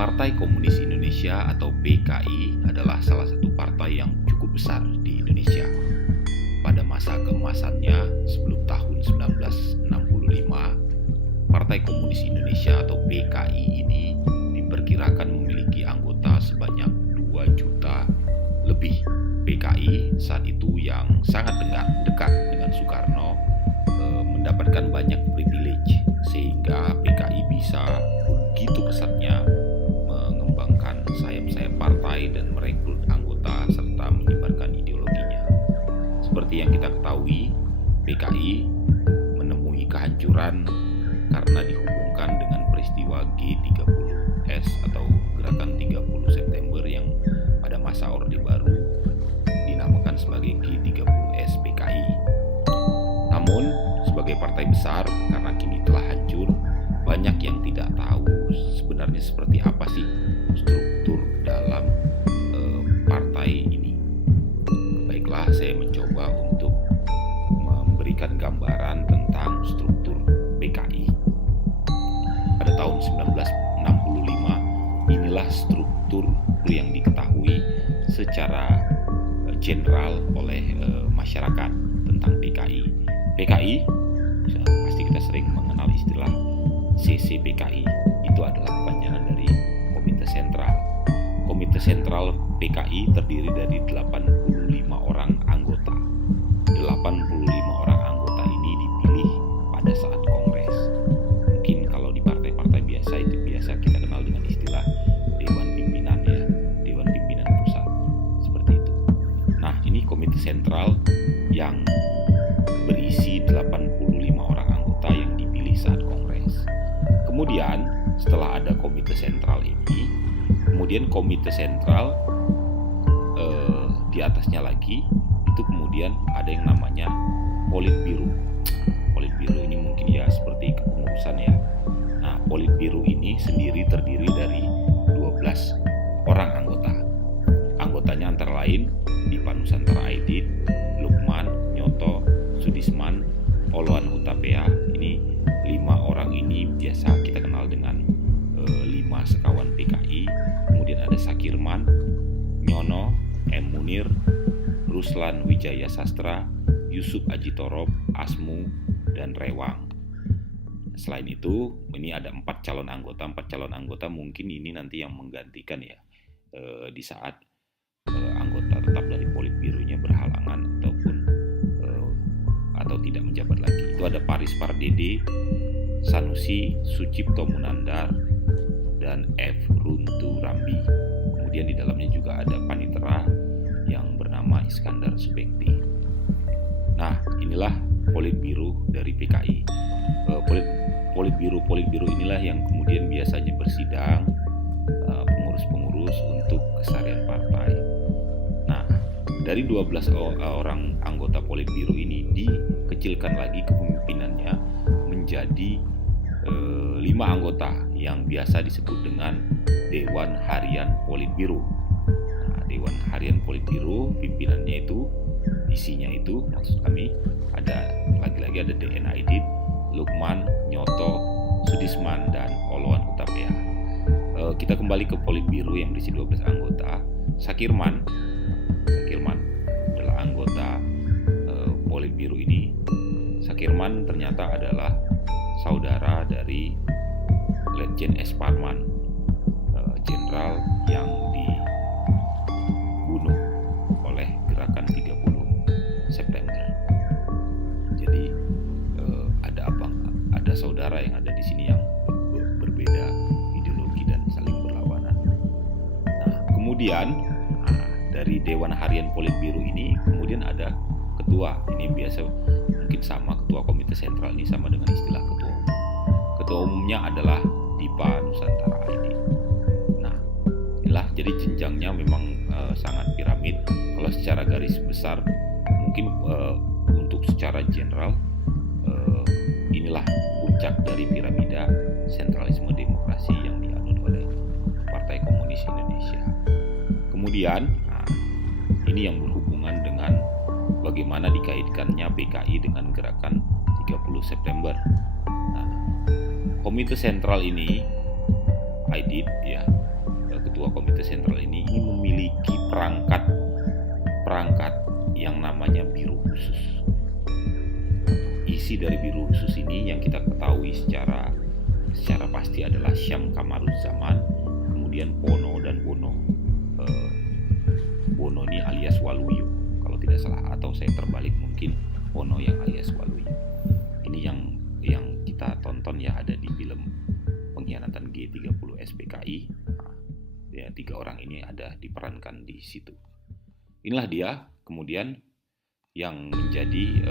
Partai Komunis Indonesia atau PKI adalah salah satu partai yang cukup besar di Indonesia. Pada masa keemasannya sebelum tahun 1965, Partai Komunis Indonesia atau PKI ini diperkirakan memiliki anggota sebanyak 2 juta lebih. PKI saat itu yang sangat dekat dengan Soekarno mendapatkan banyak privilege sehingga PKI bisa begitu pesatnya mengembangkan sayap-sayap partai dan merekrut anggota serta menyebarkan ideologinya. Seperti yang kita ketahui, PKI menemui kehancuran karena dihubungkan dengan peristiwa G30S atau Gerakan 30 September yang pada masa Orde Baru dinamakan sebagai G30S PKI. Namun, sebagai partai besar, karena kini telah hancur, banyak yang tidak tahu sebenarnya seperti apa sih struktur dalam partai ini. Baiklah, saya mencoba untuk memberikan gambaran tentang struktur PKI. Pada tahun 1965, inilah struktur yang diketahui secara general oleh masyarakat tentang PKI. PKI, pasti kita sering mengenal istilah CCPKI, itu adalah kepanjangan dari Komite Sentral. Komite Sentral PKI terdiri dari 85 orang anggota. 85 orang anggota ini dipilih pada saat kongres. Mungkin kalau di partai-partai biasa itu biasa kita kenal dengan istilah Dewan Pimpinan ya, Dewan Pimpinan Pusat, seperti itu. Nah, ini Komite Sentral yang berisi 85 orang anggota yang dipilih saat kongres. Kemudian setelah ada Komite Sentral ini, kemudian Komite Sentral di atasnya lagi itu kemudian ada yang namanya Politbiro. Politbiro ini mungkin ya seperti kepengurusan ya. Nah, Politbiro ini sendiri terdiri dari 12 orang anggota. Anggotanya antara lain Dipa Nusantara Aidit, Lukman, Nyoto, Sudisman, Oloan Hutapea. Ini 5 orang ini biasa kita kenal dengan 5 sekawan PKI. Kemudian ada Sakirman, Nyono, M. Munir, Ruslan Wijaya Sastra, Yusuf Ajitorob, Asmu, dan Rewang. Selain itu, ini ada 4 calon anggota. 4 calon anggota mungkin ini nanti yang menggantikan ya di saat anggota tetap dari Politbironya berhalangan atau tidak menjabat lagi. Itu ada Paris Pardede, Sanusi Sucipto Munandar, dan F. Runtu Rambi. Kemudian di dalamnya juga ada panitera yang bernama Iskandar Subekti. Nah, inilah Politbiro dari PKI. Politbiro inilah yang kemudian biasanya bersidang pengurus-pengurus untuk keseharian partai. Nah, dari 12 orang anggota Politbiro ini dikecilkan lagi kepemimpinannya menjadi 5 anggota yang biasa disebut dengan Dewan Harian Politbiro. Nah, Dewan Harian Politbiro pimpinannya itu, isinya itu maksud kami ada lagi-lagi ada DN Aidit, Lukman, Nyoto, Sudisman, dan Oloan Hutapea. Kita kembali ke Politbiro yang berisi 12 anggota. Sakirman adalah anggota Politbiro ini. Sakirman ternyata adalah saudara dari Letjen S. Parman, jenderal yang dibunuh oleh Gerakan 30 September. Jadi ada saudara yang ada di sini yang berbeda ideologi dan saling berlawanan. Nah, kemudian dari Dewan Harian Politbiro ini kemudian ada ketua. Ini biasa mungkin sama ketua Komite Sentral ini sama dengan istilah ketua umum. Ketua umumnya adalah Dipa Nusantara Aidit. Nah, inilah jadi jenjangnya memang sangat piramid. Kalau secara garis besar mungkin untuk secara general inilah puncak dari piramida sentralisme demokrasi yang dianut oleh Partai Komunis Indonesia. Kemudian ini yang berhubungan dengan bagaimana dikaitkannya PKI dengan Gerakan 30 September. Nah, Komite Sentral ini Aidit ya ketua komite sentral ini memiliki perangkat yang namanya biro khusus. Isi dari biro khusus ini yang kita ketahui secara pasti adalah Syam Kamaruzzaman, kemudian Pono dan Bono. Bono ini alias Waluyo kalau tidak salah, atau saya terbalik, mungkin Pono yang alias Waluyo. Ini yang kita tonton ya, ada di film Pengkhianatan G30 SPKI. Ya, 3 orang ini ada diperankan di situ. Inilah dia kemudian yang menjadi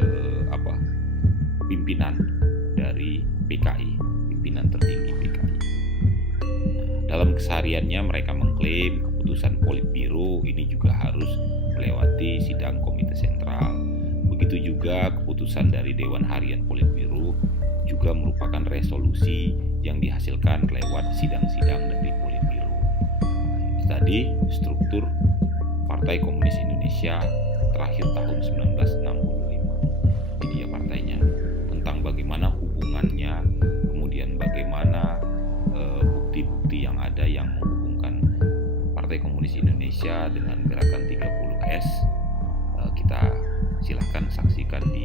pimpinan dari PKI, pimpinan tertinggi PKI. Dalam kesehariannya mereka mengklaim keputusan Politbiro ini juga harus melewati sidang komite sentral. Begitu juga keputusan dari Dewan Harian Politbiro juga merupakan resolusi yang dihasilkan lewat sidang-sidang dari Politbiro. Tadi struktur Partai Komunis Indonesia terakhir tahun 1965. Ini dia partainya, tentang bagaimana hubungannya, kemudian bagaimana bukti-bukti yang ada yang menghubungkan Partai Komunis Indonesia dengan gerakan 30S. Kita silahkan saksikan di